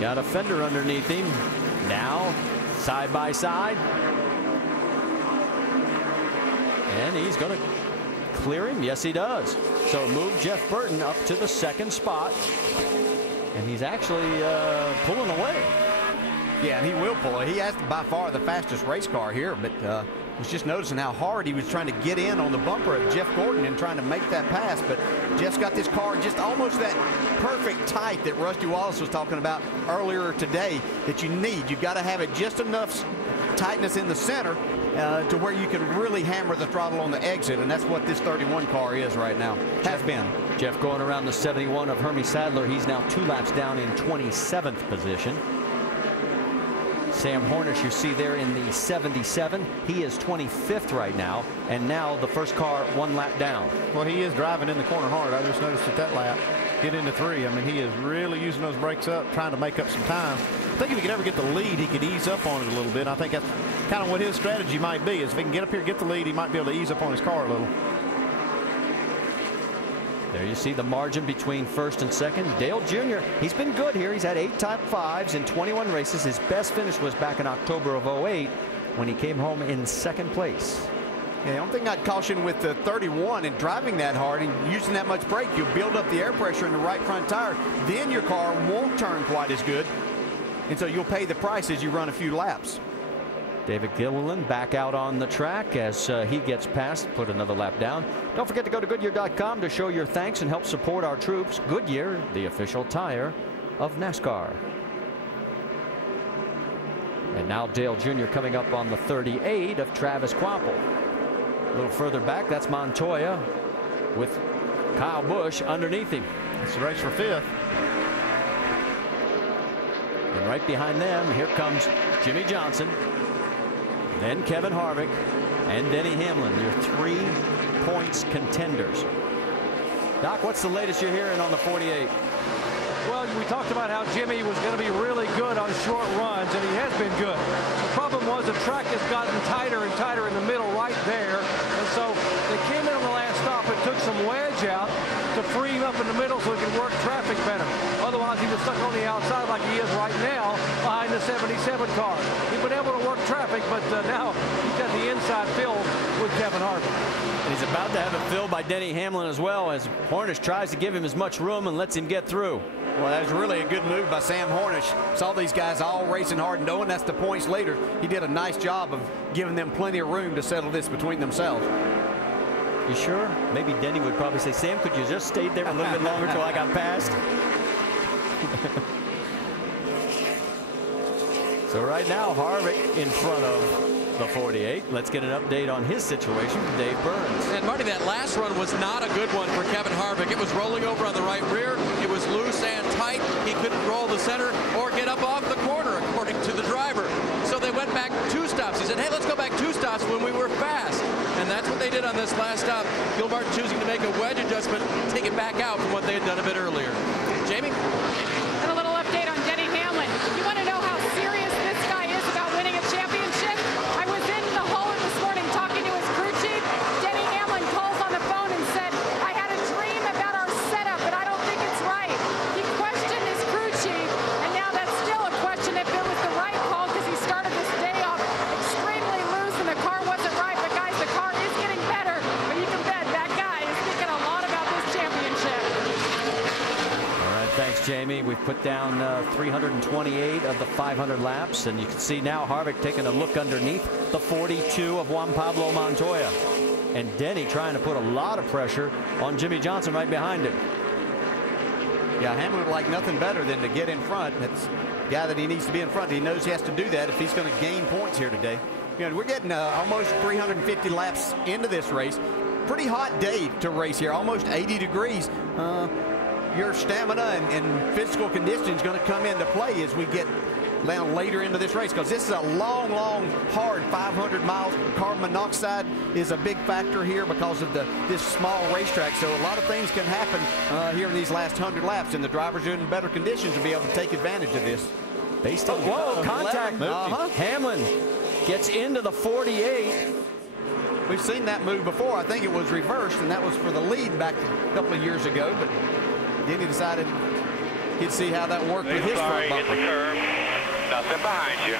got a fender underneath him. Now side by side. And he's going to clear him. Yes, he does. So move Jeff Burton up to the second spot. And he's actually pulling away. Yeah, and he will pull it. He has by far the fastest race car here, but was just noticing how hard he was trying to get in on the bumper of Jeff Gordon and trying to make that pass. But Jeff's got this car just almost that perfect tight that Rusty Wallace was talking about earlier today that you need. You've got to have it just enough tightness in the center to where you can really hammer the throttle on the exit, and that's what this 31 car is right now. Has been. Jeff going around the 71 of Hermie Sadler. He's now 2 laps down in 27th position. Sam Hornish, you see there in the 77. He is 25th right now, and now the first car 1 lap down. Well, he is driving in the corner hard. I just noticed at that lap, get into 3. I mean, he is really using those brakes up, trying to make up some time. I think if he could ever get the lead, he could ease up on it a little bit. I think that's kind of what his strategy might be, is if he can get up here, get the lead, he might be able to ease up on his car a little. There you see the margin between first and second. Dale Jr., he's been good here. He's had 8 top 5s in 21 races. His best finish was back in October of 08 when he came home in 2nd place. Yeah, the only thing I'd caution with the 31 and driving that hard and using that much brake, you'll build up the air pressure in the right front tire. Then your car won't turn quite as good. And so you'll pay the price as you run a few laps. David Gilliland back out on the track as he gets past, put another lap down. Don't forget to go to Goodyear.com to show your thanks and help support our troops. Goodyear, the official tire of NASCAR. And now Dale Jr. coming up on the 38 of Travis Kvapil. A little further back, that's Montoya with Kyle Busch underneath him. It's the race for 5th. And right behind them, here comes Jimmy Johnson. Then Kevin Harvick and Denny Hamlin, your 3 points contenders. Doc, what's the latest you're hearing on the 48? Well, we talked about how Jimmy was going to be really good on short runs, and he has been good. The problem was the track has gotten tighter and tighter in the middle right there, and so they came in on the last stop and took some wedge out to free him up in the middle so he could work traffic better. Otherwise, he was stuck on the outside like he is right now behind the 77 car. He's been able to work traffic, but now he's got the inside filled with Kevin Harvick. And he's about to have it filled by Denny Hamlin as well, as Hornish tries to give him as much room and lets him get through. Well, that was really a good move by Sam Hornish. Saw these guys all racing hard, knowing that's the points leader. He did a nice job of giving them plenty of room to settle this between themselves. You sure? Maybe Denny would probably say, Sam, could you just stay there a little bit longer till I got past? So right now, Harvick in front of the 48. Let's get an update on his situation from Dave Burns. And Marty, that last run was not a good one for Kevin Harvick. It was rolling over on the right rear. It was loose and tight. He couldn't roll the center or get up off the corner, according to the driver. So they went back 2 stops. He said, hey, let's go back 2 stops when we were fast. And that's what they did on this last stop. Gil Martin choosing to make a wedge adjustment, take it back out from what they had done a bit earlier. Jamie? And a little update on Denny Hamlin. You want to know how serious this guy is about winning a championship? I was in the hall this morning talking to his crew chief. Denny Hamlin calls on the phone and said, I had a dream about our setup, but I don't think it's right. He questioned his crew chief, and now that's still a question if it was the right call, because he started this day off extremely loose and the car wasn't right. But guys, the car is getting better, but you can bet that guy is thinking a lot about this championship. All right, thanks, Jamie. We've put down 328 of the 500 laps, and you can see now Harvick taking a look underneath the 42 of Juan Pablo Montoya. And Denny trying to put a lot of pressure on Jimmy Johnson right behind him. Yeah, Hamlin would like nothing better than to get in front. That's the guy that he needs to be in front. He knows he has to do that if he's going to gain points here today. You know, we're getting almost 350 laps into this race. Pretty hot day to race here, almost 80 degrees. Your stamina and physical condition is going to come into play as we get down later into this race, because this is a long, hard 500 miles. Carbon monoxide is a big factor here because of this small racetrack. So a lot of things can happen here in these last 100 laps, and the drivers are in better conditions to be able to take advantage of this. Based on contact. Hamlin gets into the 48. We've seen that move before. I think it was reversed, and that was for the lead back a couple of years ago, but then he decided he'd see how that worked with his front bumper. Hit the curb. Nothing behind you.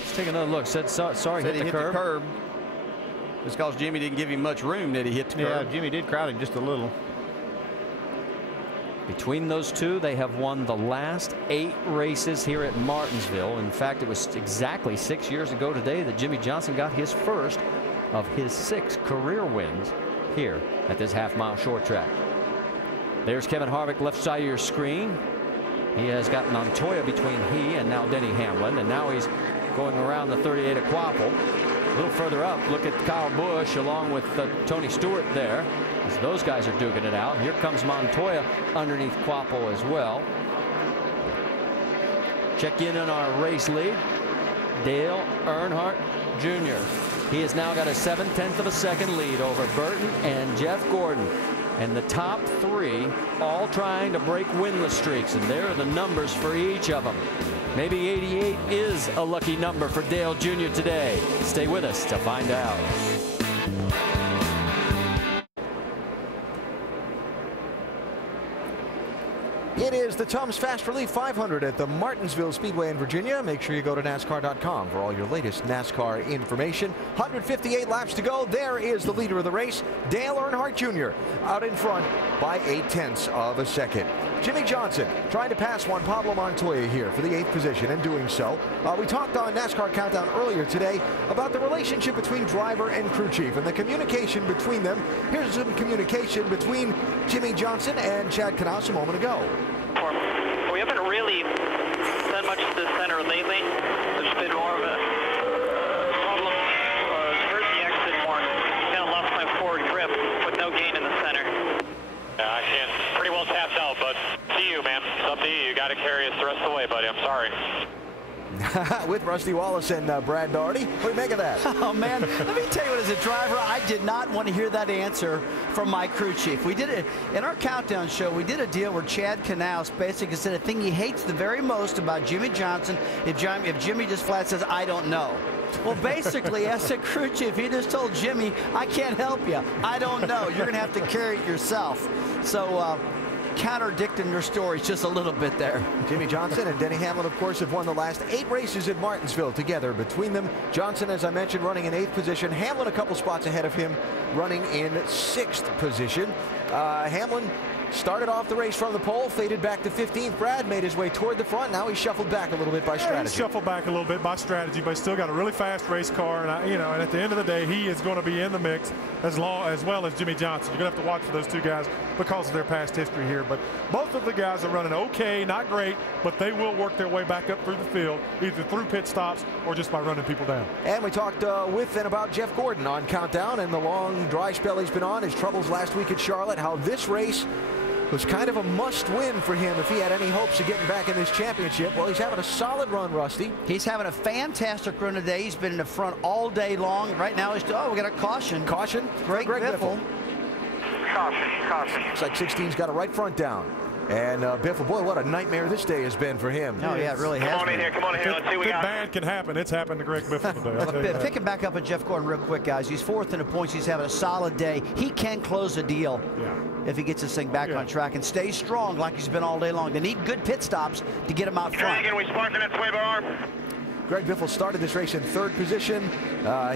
Let's take another look. Said sorry, Said hit the curb. Just because Jimmy didn't give him much room that he hit the curb. Yeah, Jimmy did crowd him just a little. Between those two, they have won the last 8 races here at Martinsville. In fact, it was exactly 6 years ago today that Jimmy Johnson got his first of his 6 career wins here at this half-mile short track. There's Kevin Harvick, left side of your screen. He has got Montoya between he and now Denny Hamlin, and now he's going around the 38 at Quapple. A little further up, look at Kyle Busch along with Tony Stewart there, as those guys are duking it out. Here comes Montoya underneath Quapple as well. Check in on our race lead. Dale Earnhardt Jr. He has now got a 7/10 of a second lead over Burton and Jeff Gordon. And the top 3 all trying to break winless streaks, and there are the numbers for each of them. Maybe 88 is a lucky number for Dale Jr. today. Stay with us to find out. It is the Tums Fast Relief 500 at the Martinsville Speedway in Virginia. Make sure you go to NASCAR.com for all your latest NASCAR information. 158 laps to go. There is the leader of the race, Dale Earnhardt Jr., out in front by 0.8 of a second. Jimmy Johnson trying to pass Juan Pablo Montoya here for the 8th position, and doing so. We talked on NASCAR Countdown earlier today about the relationship between driver and crew chief and the communication between them. Here's some communication between Jimmy Johnson and Chad Knaus a moment ago. We haven't really done much to the center lately. There's been more of a problem. Hurt the exit more. Kind of lost my forward grip with no gain in the center. Yeah, I can pretty well tapped out, but to you, man. It's up to you. You got to carry us the rest of the way, buddy. I'm sorry. With Rusty Wallace and Brad Daugherty. What do you make of that? Oh, man, let me tell you what, as a driver, I did not want to hear that answer from my crew chief. We did it in our countdown show. We did a deal where Chad Knaus basically said a thing he hates the very most about Jimmy Johnson if Jimmy just flat says, I don't know. Well, basically, as a crew chief, he just told Jimmy, I can't help you. I don't know. You're going to have to carry it yourself. So, contradicting your stories just a little bit there. Jimmy Johnson and Denny Hamlin, of course, have won the last 8 races at Martinsville together. Between them, Johnson, as I mentioned, running in 8th position. Hamlin a couple spots ahead of him, running in 6th position. Hamlin started off the race from the pole, faded back to 15th. Brad made his way toward the front. Now he's shuffled back a little bit by strategy. He's shuffled back a little bit by strategy, but he's still got a really fast race car, and and at the end of the day, he is going to be in the mix as well as Jimmy Johnson. You're going to have to watch for those 2 guys because of their past history here. But both of the guys are running okay, not great, but they will work their way back up through the field, either through pit stops or just by running people down. And we talked with and about Jeff Gordon on Countdown and the long dry spell he's been on, his troubles last week at Charlotte, how this race was kind of a must-win for him if he had any hopes of getting back in this championship. Well, he's having a solid run, Rusty. He's having a fantastic run today. He's been in the front all day long. Right now, we got a caution. Caution? Greg Biffle. Caution. Looks like 16's got a right front down. And Biffle, boy, what a nightmare this day has been for him. Oh, yeah, it really has. Come on in here. Let's see what we got. Bad can happen. It's happened to Greg Biffle today. Picking back up at Jeff Gordon real quick, guys. He's 4th in the points. He's having a solid day. He can close a deal if he gets this thing back on track and stays strong like he's been all day long. They need good pit stops to get him out front. Dragon, we sparking that sway bar. Greg Biffle started this race in 3rd position.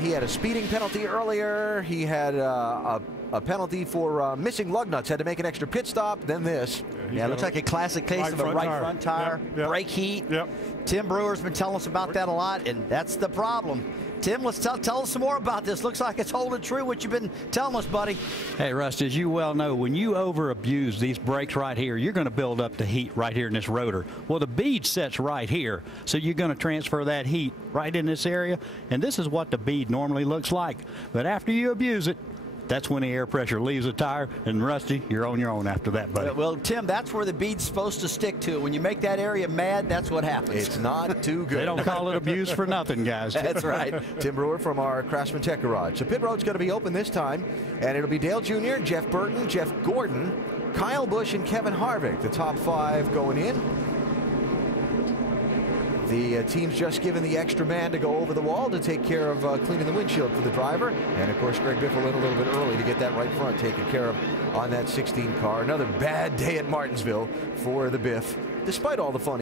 He had a speeding penalty earlier. He had a penalty for missing lug nuts. Had to make an extra pit stop. Then this. Yeah, it looks like a classic case of a right front tire, brake heat. Tim Brewer's been telling us about that a lot, and that's the problem. Tim, let's tell us some more about this. Looks like it's holding true what you've been telling us, buddy. Hey, Rust, as you well know, when you over-abuse these brakes right here, you're going to build up the heat right here in this rotor. Well, the bead sets right here, so you're going to transfer that heat right in this area, and this is what the bead normally looks like. But after you abuse it, that's when the air pressure leaves the tire, and Rusty, you're on your own after that, buddy. Well, Tim, that's where the bead's supposed to stick to. When you make that area mad, that's what happens. It's not too good. They don't call it abuse for nothing, guys. That's right. Tim Brewer from our Craftsman Tech Garage. So pit road's going to be open this time, and it'll be Dale Jr., Jeff Burton, Jeff Gordon, Kyle Busch, and Kevin Harvick, the top 5 going in. The team's just given the extra man to go over the wall to take care of cleaning the windshield for the driver. And, of course, Greg Biffle in a little bit early to get that right front taken care of on that 16 car. Another bad day at Martinsville for the Biff, despite all the fun.